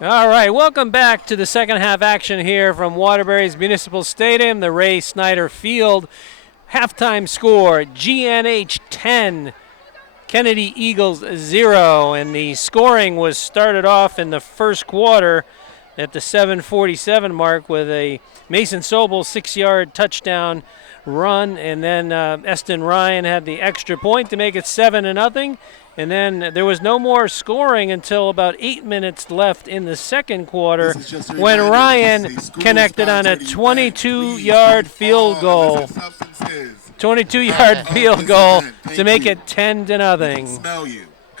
All right, welcome back to the second half action here from Waterbury's Municipal Stadium, the Ray Snyder Field. Halftime score, GNH 10, Kennedy Eagles 0, and the scoring was started off in the first quarter at the 7:47 mark with a Mason Sobel 6-yard touchdown run, and then Eston Ryan had the extra point to make it 7-0. And then there was no more scoring until about 8 minutes left in the second quarter when Ryan connected on a 22-yard field goal. 22-yard field goal to make it 10-0.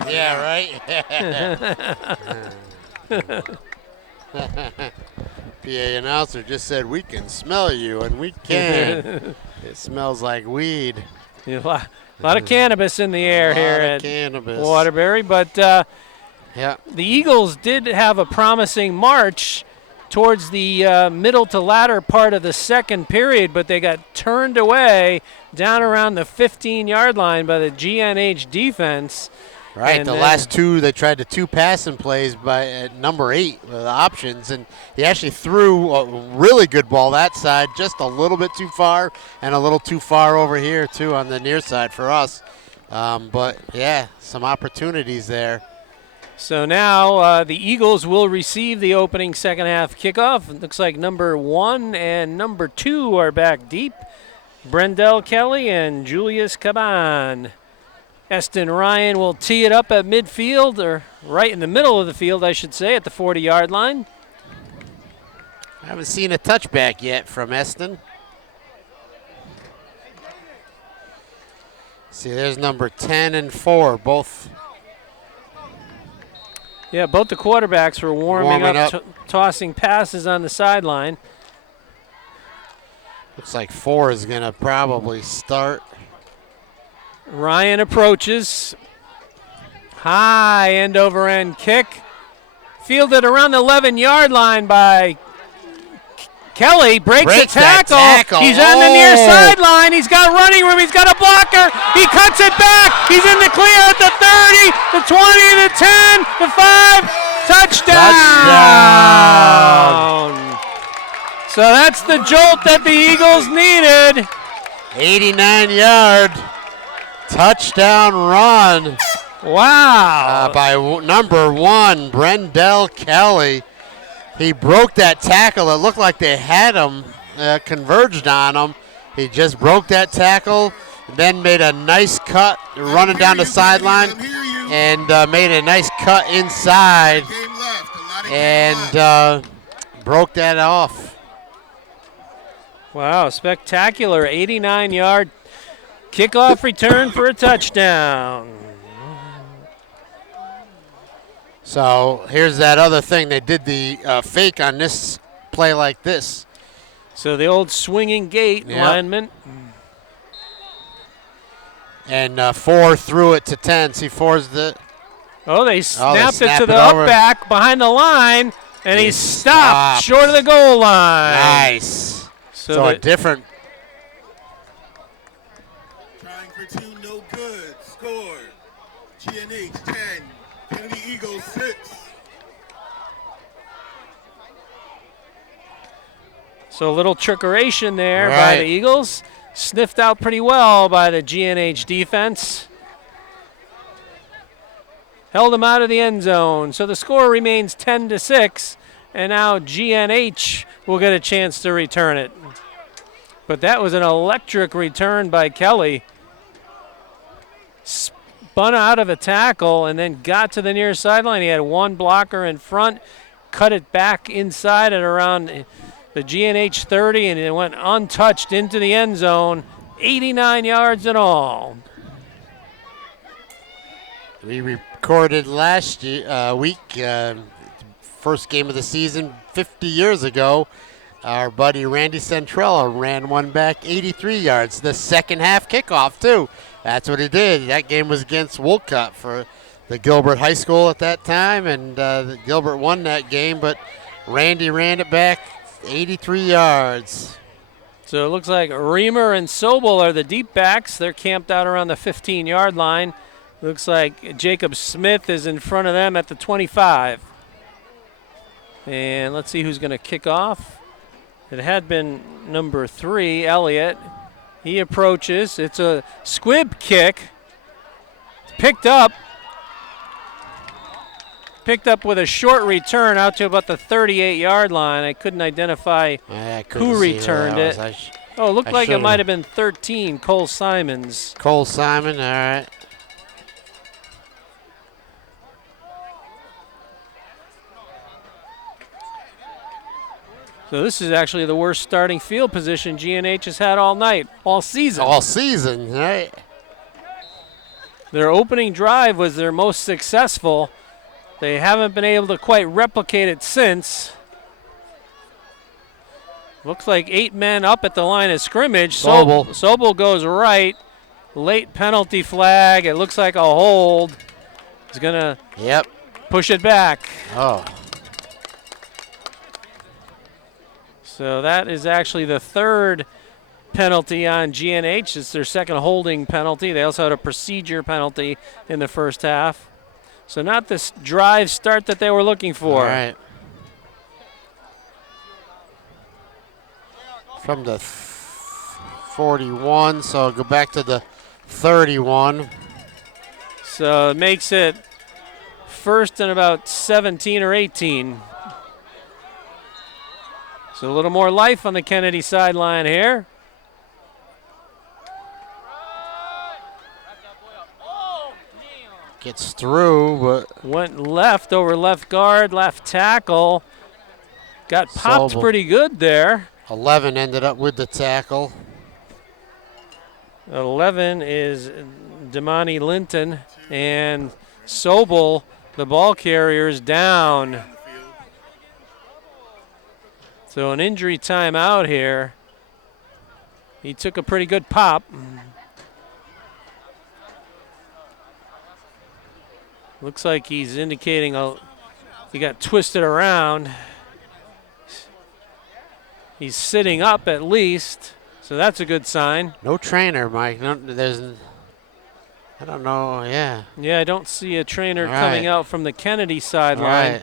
Yeah, right? PA announcer just said, "We can smell you," and we can. It smells like weed. A lot of cannabis in the air here at Waterbury, but yeah, the Eagles did have a promising march towards the middle to latter part of the second period, but they got turned away down around the 15-yard line by the GNH defense. Right, the last two, they tried the two passing plays by number 8 with the options, and he actually threw a really good ball that side, just a little bit too far, and a little too far over here, too, on the near side for us. But, yeah, some opportunities there. So now the Eagles will receive the opening second half kickoff. It looks like number 1 and number 2 are back deep. Brendel Kelly and Julius Caban. Eston Ryan will tee it up at midfield, or right in the middle of the field, I should say, at the 40-yard line. I haven't seen a touchback yet from Eston. See, there's number 10 and 4, both. Yeah, both the quarterbacks were warming up. Tossing passes on the sideline. Looks like 4 is going to probably start. Ryan approaches. High end-over-end kick. Fielded around the 11-yard line by Kelly. Breaks the tackle. He's on the near sideline. He's got running room. He's got a blocker. He cuts it back. He's in the clear at the 30, the 20, the 10, the 5. Touchdown. So that's the jolt that the Eagles needed. 89-yard. Touchdown run. Wow. By number 1, Brendel Kelly. He broke that tackle. It looked like they had him, converged on him. He just broke that tackle, then made a nice cut running down the sideline, and made a nice cut inside, and broke that off. Wow, spectacular 89-yard kickoff return for a touchdown. So here's that other thing. They did the fake on this play like this. So the old swinging gate lineman. And 4 threw it to 10. See, 4's the. Oh, they snapped it to the up back behind the line, and he stopped short of the goal line. Nice. So a different. Trying for 2, no good. Score. GNH 10, Kennedy Eagles 6. So a little trickeration there by the Eagles. Sniffed out pretty well by the GNH defense. Held them out of the end zone. So the score remains 10-6, and now GNH will get a chance to return it. But that was an electric return by Kelly. Spun out of a tackle and then got to the near sideline. He had one blocker in front, cut it back inside at around the GNH 30, and it went untouched into the end zone, 89 yards in all. We recorded last week, first game of the season 50 years ago. Our buddy Randy Centrella ran one back 83 yards, the second half kickoff too. That's what he did. That game was against Wolcott for the Gilbert High School at that time, and Gilbert won that game, but Randy ran it back 83 yards. So it looks like Reamer and Sobel are the deep backs. They're camped out around the 15-yard line. Looks like Jacob Smith is in front of them at the 25. And let's see who's going to kick off. It had been number 3, Elliott. He approaches. It's a squib kick. Picked up. Picked up with a short return out to about the 38-yard line. I couldn't identify who returned it. Oh, it looked like it might have been 13, Cole Simons. Cole Simon, all right. So this is actually the worst starting field position GNH has had all night, all season. All season, right? Their opening drive was their most successful. They haven't been able to quite replicate it since. Looks like 8 men up at the line of scrimmage. Sobel goes right. Late penalty flag. It looks like a hold. He's going to push it back. Oh. So that is actually the 3rd penalty on GNH. It's their 2nd holding penalty. They also had a procedure penalty in the first half. So not this drive start that they were looking for. All right. From the 41, so go back to the 31. So it makes it 1st and about 17 or 18. So a little more life on the Kennedy sideline here. Gets through, but went left over left guard, left tackle. Got popped pretty good there. 11 ended up with the tackle. 11 is Damani Linton, and Sobel, the ball carrier, is down. So an injury timeout here. He took a pretty good pop. Looks like he's indicating he got twisted around. He's sitting up at least, so that's a good sign. No trainer, Mike. No, I don't know, yeah. Yeah, I don't see a trainer coming out from the Kennedy sideline. Right.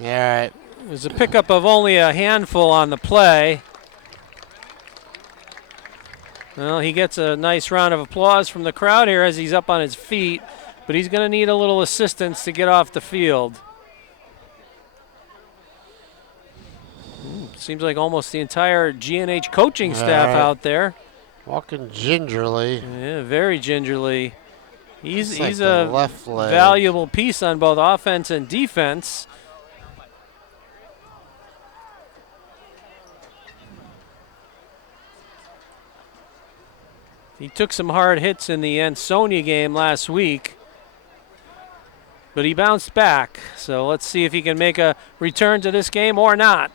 Yeah, all right. There's a pickup of only a handful on the play. Well, he gets a nice round of applause from the crowd here as he's up on his feet, but he's going to need a little assistance to get off the field. Seems like almost the entire GNH coaching staff out there. Walking gingerly. Yeah, very gingerly. He's like a left leg. Valuable piece on both offense and defense. He took some hard hits in the Ansonia game last week, but he bounced back. So let's see if he can make a return to this game or not.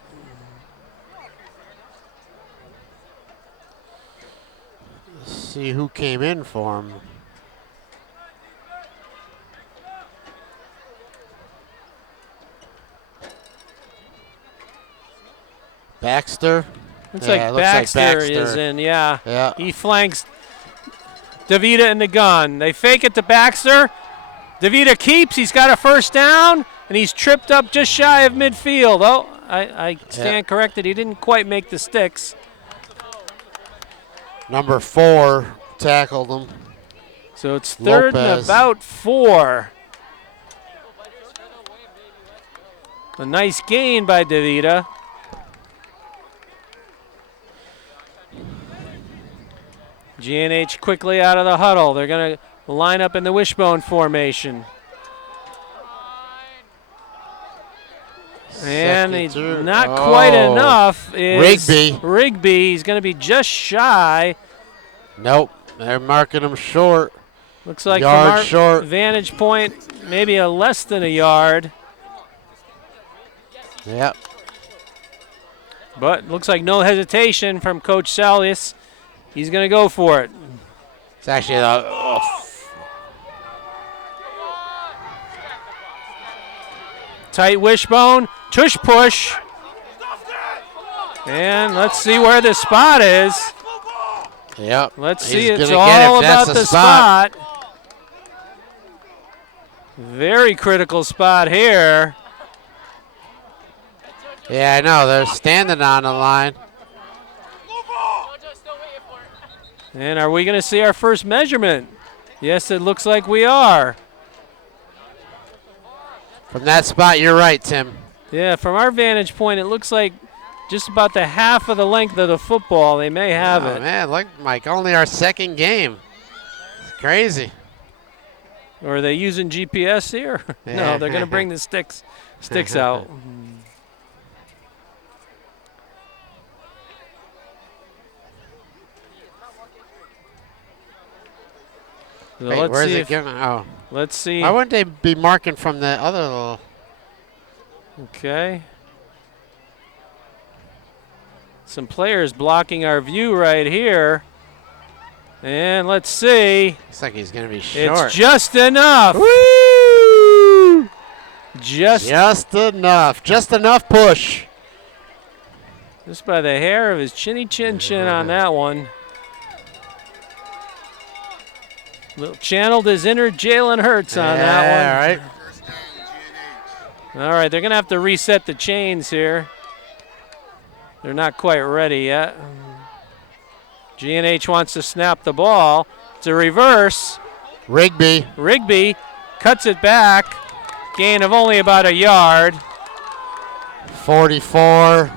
Let's see who came in for him. Baxter. Looks like Baxter is in, yeah. He flanks DeVita in the gun. They fake it to Baxter. DeVita keeps. He's got a first down, and he's tripped up just shy of midfield. Oh, I stand corrected. He didn't quite make the sticks. Number 4 tackled him. So it's 3rd and about 4. A nice gain by DeVita. GNH quickly out of the huddle. They're going to line up in the wishbone formation. And he's not quite enough. Rigby. He's going to be just shy. Nope. They're marking him short. Looks like from our vantage point, maybe a less than a yard. Yep. But looks like no hesitation from Coach Salius. He's going to go for it. It's actually tight wishbone, tush push. And let's see where the spot is. Yep. Let's see. It's all about the spot. Very critical spot here. Yeah, I know. They're standing on the line. And are we going to see our first measurement? Yes, it looks like we are. From that spot, you're right, Tim. Yeah, from our vantage point, it looks like just about the half of the length of the football. They may have it. Man, look, Mike, only our second game. It's crazy. Or are they using GPS here? No, they're going to bring the sticks out. So Wait, where's it going? Oh. Let's see. Why wouldn't they be marking from the other little? Okay. Some players blocking our view right here. And let's see. Looks like he's going to be short. It's just enough. Woo! Just enough. Just enough push. Just by the hair of his chinny chin on that one. Channeled his inner Jalen Hurts on that one. All right, they're going to have to reset the chains here. They're not quite ready yet. GNH wants to snap the ball. It's a reverse. Rigby cuts it back. Gain of only about a yard. 44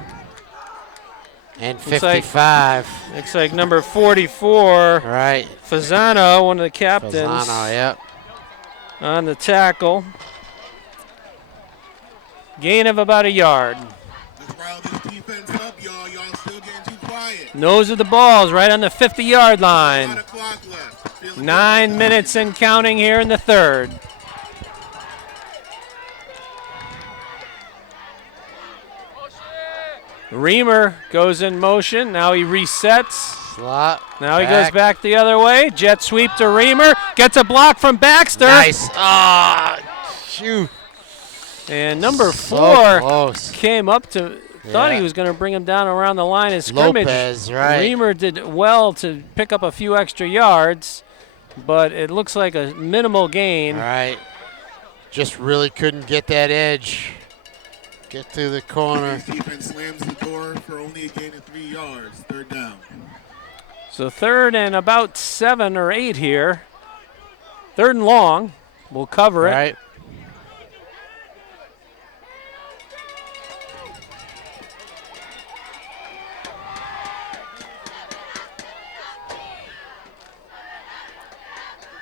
and 55. Looks like number 44. Right. Fasano, one of the captains. Fasano, yep. On the tackle. Gain of about a yard. Nose of the ball's right on the 50-yard line. 9 minutes and counting here in the third. Reamer goes in motion. Now he resets. Slot. Now he goes back the other way. Jet sweep to Reamer. Gets a block from Baxter. Nice. Shoot. And number 4 close. Came up to, thought he was going to bring him down around the line of scrimmage. Lopez, right. Reamer did well to pick up a few extra yards, but it looks like a minimal gain. Right. Just really couldn't get that edge. Get to the corner. Defense slams the door for only a gain of 3 yards. Third down. So third and about 7 or 8 here. Third and long. We'll cover it. Right.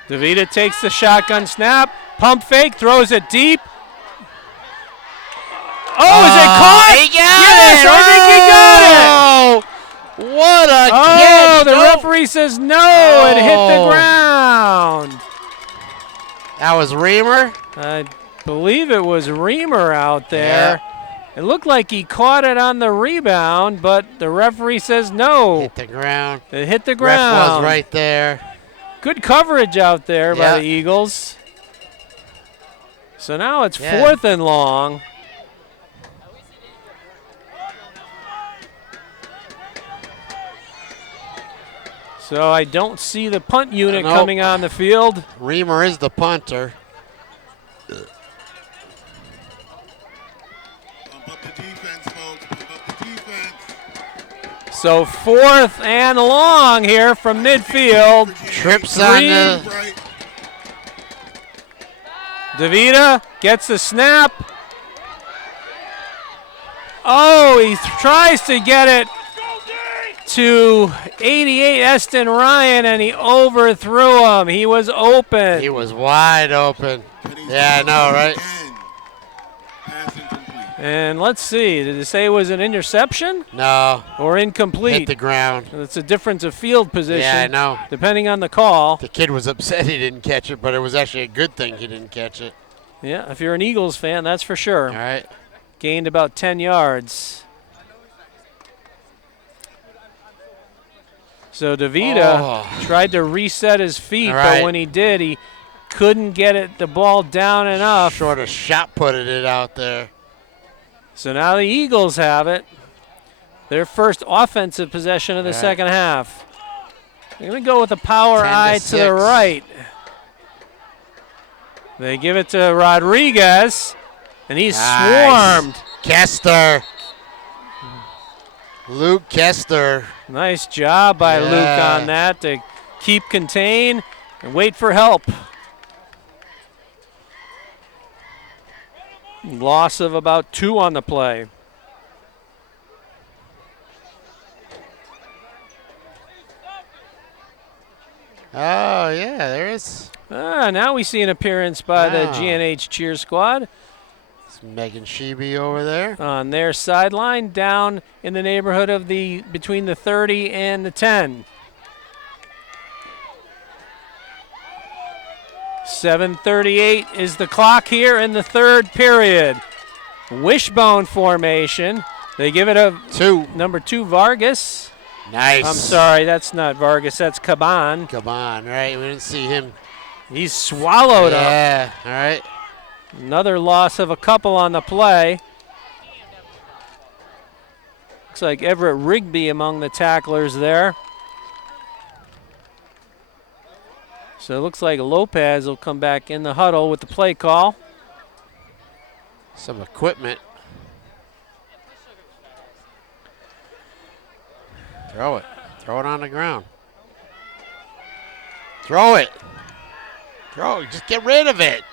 DeVita takes the shotgun snap. Pump fake. Throws it deep. Oh, is it caught? He got yes, it. I think he got it. What a catch. The referee says no. It hit the ground. That was Reamer? I believe it was Reamer out there. Yeah. It looked like he caught it on the rebound, but the referee says no. Hit the ground. It hit the ground. Ref was right there. Good coverage out there by the Eagles. So now it's 4th and long. So I don't see the punt unit coming on the field. Reamer is the punter. Pump up the defense, folks. Pump up the defense. So 4th and long here from midfield. Trips on the... DeVita gets the snap. Oh, he tries to get it to 88 Eston Ryan, and he overthrew him. He was open. He was wide open. Yeah, I know, right? And let's see. Did it say it was an interception? No. Or incomplete? Hit the ground. It's a difference of field position. Yeah, I know. Depending on the call. The kid was upset he didn't catch it, but it was actually a good thing he didn't catch it. Yeah, if you're an Eagles fan, that's for sure. All right. Gained about 10 yards. So DeVita tried to reset his feet, but when he did, he couldn't get the ball down enough. Short of shot putted it out there. So now the Eagles have it. Their first offensive possession of the second half. They're going to go with a power eye to the right. They give it to Rodriguez, and he's Nice. swarmed. Kester. Luke Kester. Nice job by Luke Yeah. on that to keep contained and wait for help. Loss of about 2 on the play. Oh, yeah, there is. Now we see an appearance by the Wow. GNH cheer squad It's Megan Sheeby over there. on their sideline, down in the neighborhood of between the 30 and the 10. 7:38 is the clock here in the third period. Wishbone formation. They give it a 2. number 2 Vargas. Nice. I'm sorry, that's not Vargas, that's Caban. Come on, right? We didn't see him. He's swallowed up. Yeah, all right. Another loss of a couple on the play. Looks like Everett Rigby among the tacklers there. So it looks like Lopez will come back in the huddle with the play call. Some equipment. Throw it. Throw it on the ground. Throw it. Throw it. Just get rid of it.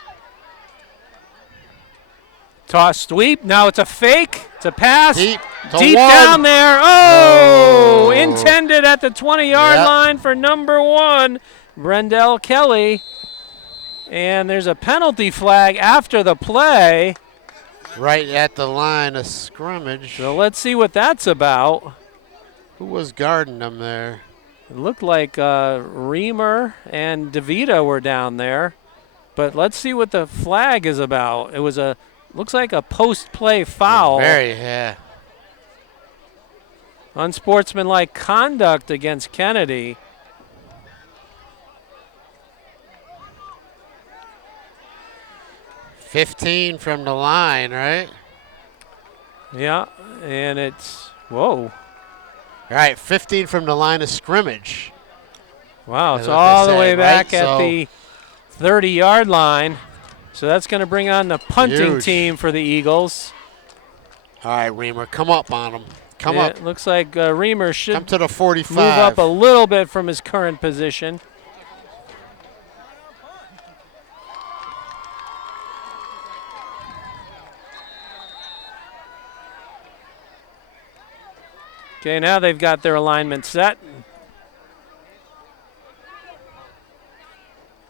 Toss sweep. Now it's a fake. It's a pass. Deep. To Deep one. down there. Oh! Oh. Intended at the 20-yard Yep. line for number 1, Brendel Kelly. And there's a penalty flag after the play. Right at the line of scrimmage. So let's see what that's about. Who was guarding them there? It looked like Reamer and DeVita were down there. But let's see what the flag is about. It was looks like a post-play foul. Yeah. Unsportsmanlike conduct against Kennedy. $15 from the line, right? Yeah, and it's, whoa. All right, 15 from the line of scrimmage. Wow, it's That's what all they the way said, back right? at So- the 30-yard line. So that's going to bring on the punting Huge. team for the Eagles. All right, Reamer, come up on him. Come Yeah, up. it looks like Reamer should Come to the 45. move up a little bit from his current position. Okay, now they've got their alignment set.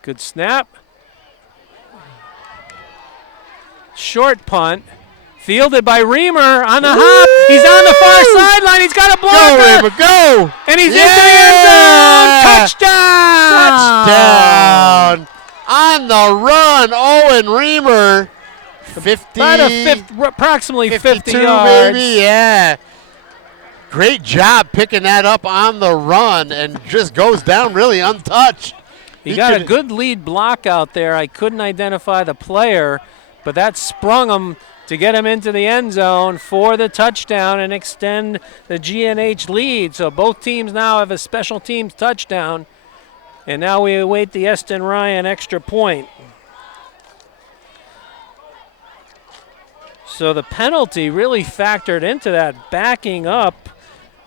Good snap. Short punt. Fielded by Reamer on the hop. He's on the far sideline. He's got a Go, blocker. Reamer, go! And he's Yeah! into the end zone. Touchdown! Touchdown! On the run, Owen Reamer. 50, About approximately 50 52 yards. maybe, yeah. Great job picking that up on the run and just goes down really untouched. He got a could- good lead block out there. I couldn't identify the player, but that sprung him to get him into the end zone for the touchdown and extend the GNH lead. So both teams now have a special teams touchdown. And now we await the Eston Ryan extra point. So the penalty really factored into that, backing up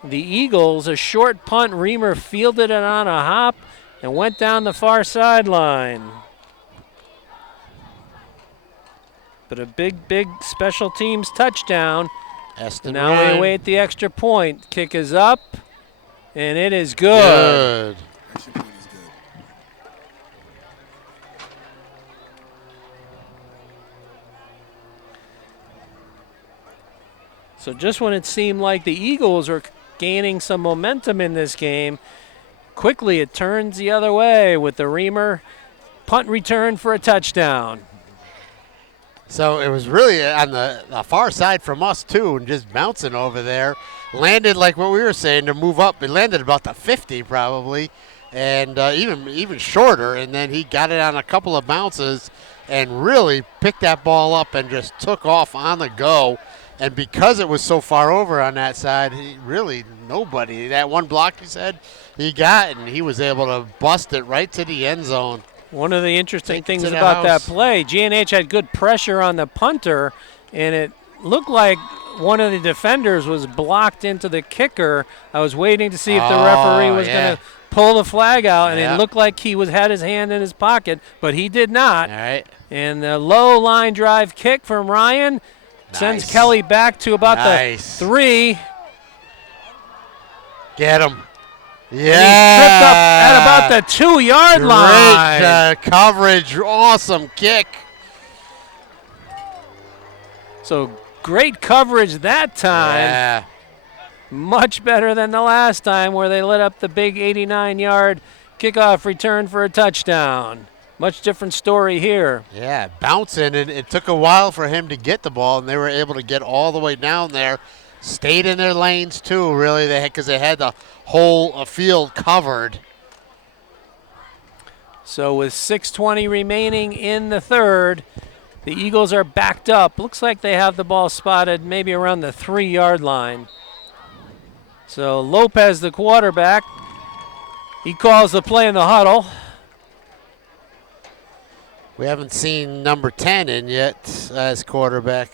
the Eagles. A short punt, Reamer fielded it on a hop and went down the far sideline. But a big special teams touchdown. Eston Now Ryan. we await the extra point. Kick is up, and it is good. Extra point is good. So just when it seemed like the Eagles were gaining some momentum in this game, quickly it turns the other way with the Reamer punt return for a touchdown. So it was really on the far side from us, too, and just bouncing over there. Landed like what we were saying to move up. It landed about the 50 probably, and even shorter. And then he got it on a couple of bounces and really picked that ball up and just took off on the go. And because it was so far over on that side, nobody. That one block he said he got, and he was able to bust it right to the end zone. One of the interesting Take it things to the about that house. play, GNH had good pressure on the punter, and it looked like one of the defenders was blocked into the kicker. I was waiting to see if the referee was going to pull the flag out, and it looked like he had his hand in his pocket, but he did not. All right. And the low line drive kick from Ryan sends Kelly back to about the 3. Get him. Yeah. And he tripped up at about the 2-yard line. Great coverage. Awesome kick. So great coverage that time. Yeah. Much better than the last time where they lit up the big 89-yard kickoff return for a touchdown. Much different story here. Yeah, bouncing, and it took a while for him to get the ball, and they were able to get all the way down there. Stayed in their lanes too, really, because they had the whole field covered. So with 6:20 remaining in the third, the Eagles are backed up. Looks like they have the ball spotted maybe around the 3-yard line. So Lopez, the quarterback, he calls the play in the huddle. We haven't seen number 10 in yet as quarterback.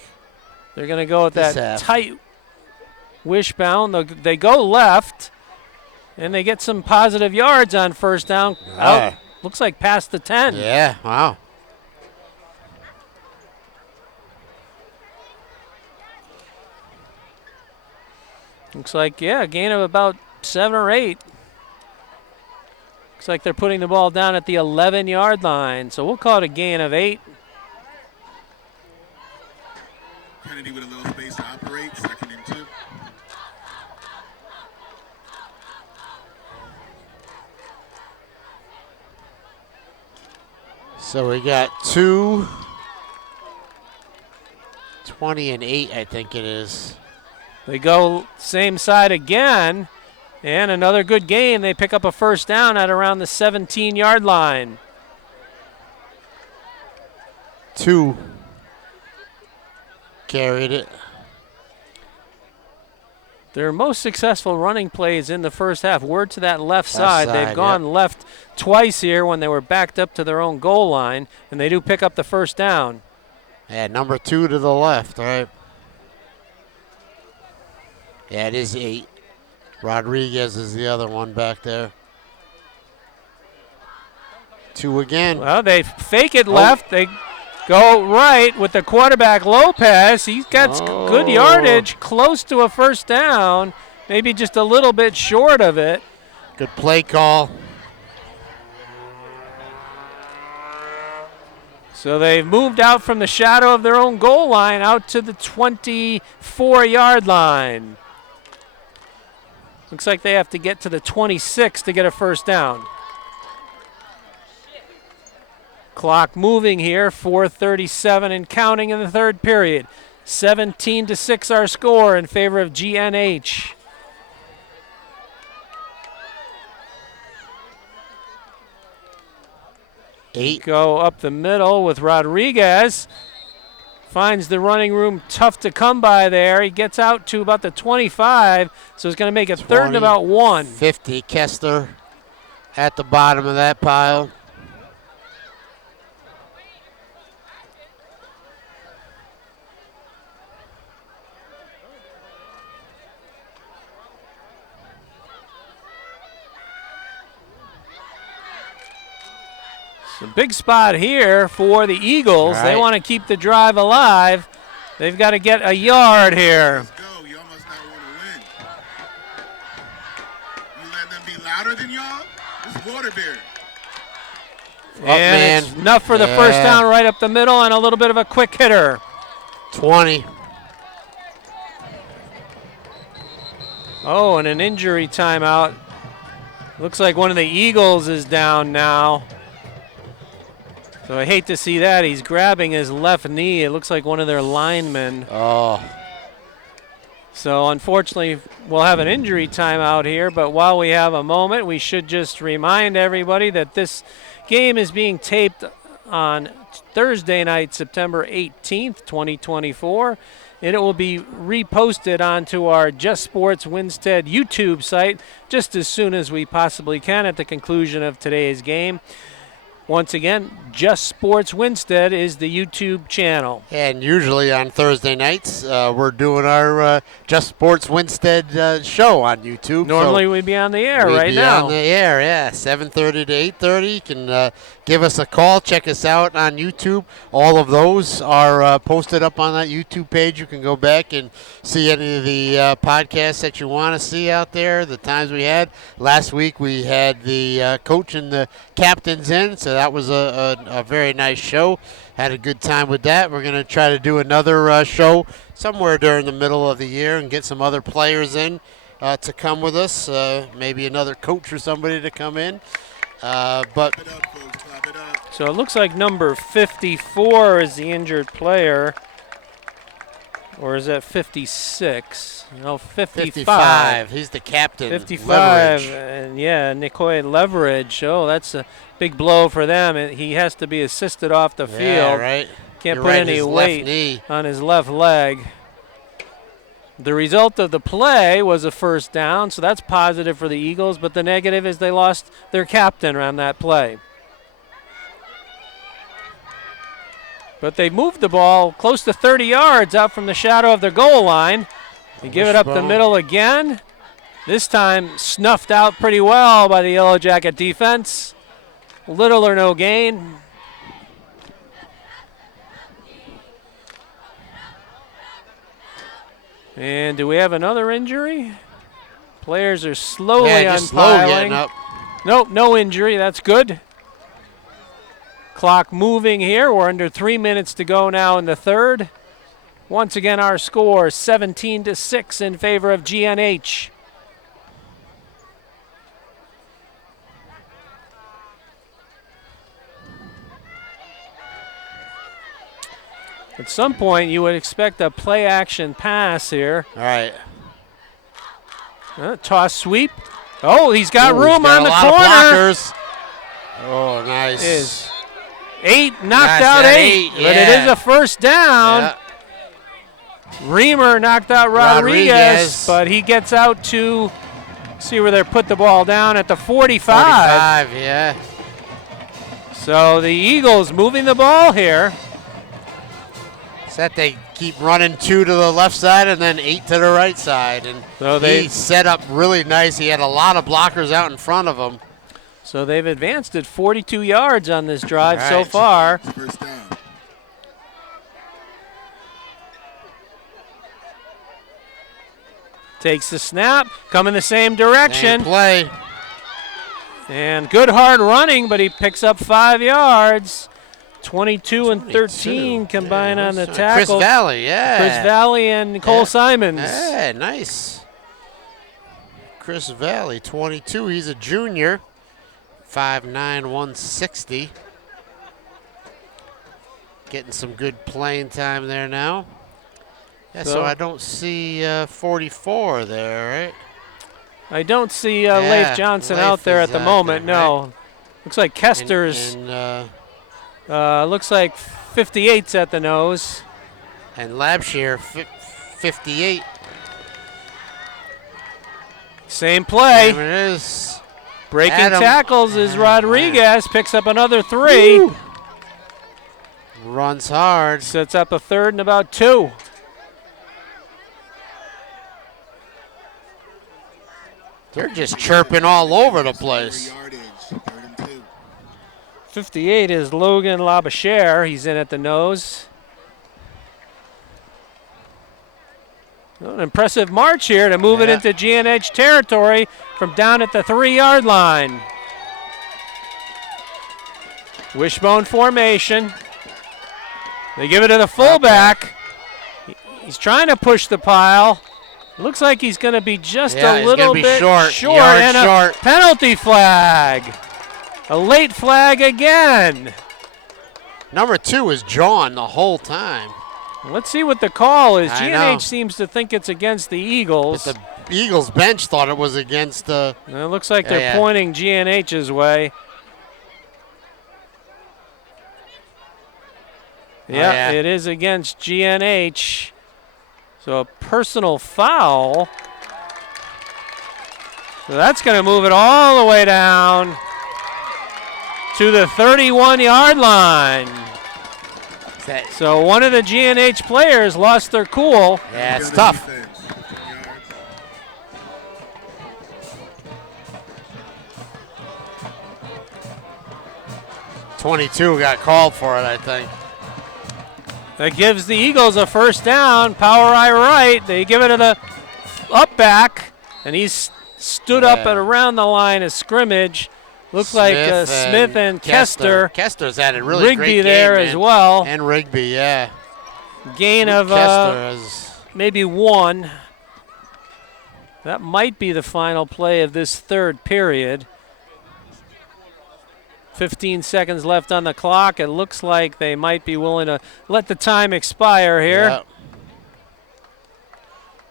They're going to go with that tight wishbone. They go left, and they get some positive yards on first down. Out, looks like past the 10. Yeah, wow. Looks like, a gain of about 7 or 8. Looks like they're putting the ball down at the 11-yard line. So we'll call it a gain of 8. Kennedy with a little space to operate, 2nd and 2. So we got 2, 20 and 8, I think it is. They go same side again, and another good game. They pick up a first down at around the 17-yard line. 2 carried it. Their most successful running plays in the first half were to that left side. They've gone left twice here when they were backed up to their own goal line, and they do pick up the first down. Yeah, number 2 to the left, right? Yeah, it is 8. Rodriguez is the other one back there. 2 again. Well, they fake it left. They go right with the quarterback, Lopez. He's got good yardage, close to a first down, maybe just a little bit short of it. Good play call. So they've moved out from the shadow of their own goal line out to the 24-yard line. Looks like they have to get to the 26 to get a first down. Clock moving here, 4:37 and counting in the third period. 17-6 our score in favor of GNH. Go up the middle with Rodriguez. Finds the running room tough to come by there. He gets out to about the 25, so he's going to make it 3rd and about 1. 50, Kessler at the bottom of that pile. It's a big spot here for the Eagles. They want to keep the drive alive. They've got to get a yard here. Let's go. Y'all must not want to win. You let them be louder than y'all? This is Waterbury. And it's enough for the first down right up the middle and a little bit of a quick hitter. 20. Oh, and an injury timeout. Looks like one of the Eagles is down now. So I hate to see that. He's grabbing his left knee. It looks like one of their linemen. Oh. So unfortunately, we'll have an injury timeout here. But while we have a moment, we should just remind everybody that this game is being taped on Thursday night, September 18th, 2024. And it will be reposted onto our Just Sports Winstead YouTube site just as soon as we possibly can at the conclusion of today's game. Once again, Just Sports Winstead is the YouTube channel. And usually on Thursday nights, we're doing our Just Sports Winstead show on YouTube. Normally we'd be on the air right We'd be now. on the air, yeah, 7:30 to 8:30. You can give us a call. Check us out on YouTube. All of those are posted up on that YouTube page. You can go back and see any of the podcasts that you want to see out there, the times we had. Last week we had the coach and the captains in, so that was a very nice show. Had a good time with that. We're going to try to do another show somewhere during the middle of the year and get some other players in to come with us. Maybe another coach or somebody to come in. But Clap it up, folks. Clap it up. So it looks like number 54 is the injured player. Or is that 56? No, 55. He's the captain. 55. Leverage. And yeah, Nikoi Leverage. Oh, that's a big blow for them. And he has to be assisted off the Yeah, field. right. Can't You're put right, any his weight left knee. on his left leg. The result of the play was a first down, so that's positive for the Eagles, but the negative is they lost their captain on that play. But they moved the ball close to 30 yards out from the shadow of their goal line. They give it up the Wishbone. middle again. This time snuffed out pretty well by the Yellow Jacket defense. Little or no gain. And do we have another injury? Players are slowly Just slow getting unpiling. up. Nope, no injury. That's good. Clock moving here. We're under 3 minutes to go now in the third. Once again, our score 17-6 in favor of GNH. At some point, you would expect a play-action pass here. All right. Toss sweep. Oh, he's got Ooh, room he's got on the a lot corner. of blockers. Oh, nice. Is 8, knocked Nice, out that 8, but it yeah. is a first down. Yeah. Reamer knocked out Rodriguez, but he gets out to see where they put the ball down at the 45. 45, yeah. So the Eagles moving the ball here. It's that they keep running 2 to the left side and then 8 to the right side. And So he set up really nice. He had a lot of blockers out in front of him. So they've advanced it 42 yards on this drive so Right. far. First down. Takes the snap, coming the same And direction. play. And good hard running, but he picks up 5 yards. 22 and 13 combined on the tackle. Chris Valley, yeah. Chris Valley and Cole Yeah. Simons. Yeah, nice. Chris Valley, 22. He's a junior. 5'9", 160. Getting some good playing time there now. Yeah, so I don't see 44 there, right? I don't see Leif Johnson out Leif there is at the out moment, there, no. Looks like Kester's, And looks like 58's at the nose. Labshare, 58. Same play. There it is. Breaking Adam. tackles is Rodriguez, picks up another 3. Woo. Runs hard. Sets up a 3rd and about 2. They're just chirping all over the place. Yardage. 3rd and 2. 58 is Logan Labashare. He's in at the nose. An impressive march here to move it Yeah. into GNH territory from down at the 3-yard line. Wishbone formation. They give it to the fullback. He's trying to push the pile. Looks like he's going to be just Yeah, a he's little gonna be bit short. Yard and short. a penalty flag. A late flag again. Number 2 is John the whole time. Let's see what the call is. I GNH know. seems to think it's against the Eagles. But the Eagles bench thought it was against the. And it looks like they're Yeah. pointing GNH's way. Yeah, yeah. it is against GNH. So a personal foul. So that's going to move it all the way down. to the 31-yard line. That- So one of the GNH players lost their cool. Yeah, it's tough. Defense, 15 yards. 22 got called for it, I think. That gives the Eagles a first down. Power eye right. They give it to the up back, and he's stood up Yeah. at around the line of scrimmage. Looks like Smith and Kester. Kester's had a really Rigby great game, there man. as well. And Rigby, yeah. Gain of Kester is maybe 1. That might be the final play of this third period. 15 seconds left on the clock. It looks like they might be willing to let the time expire here.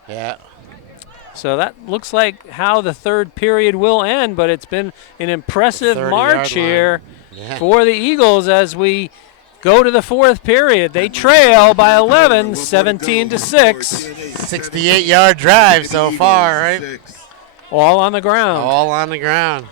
Yeah. So that looks like how the third period will end, but it's been an impressive 30-yard march line. here Yeah. for the Eagles as we go to the fourth period. They trail by 11, 17-6, 68-yard drive so far, right? Six. all on the ground. All on the ground.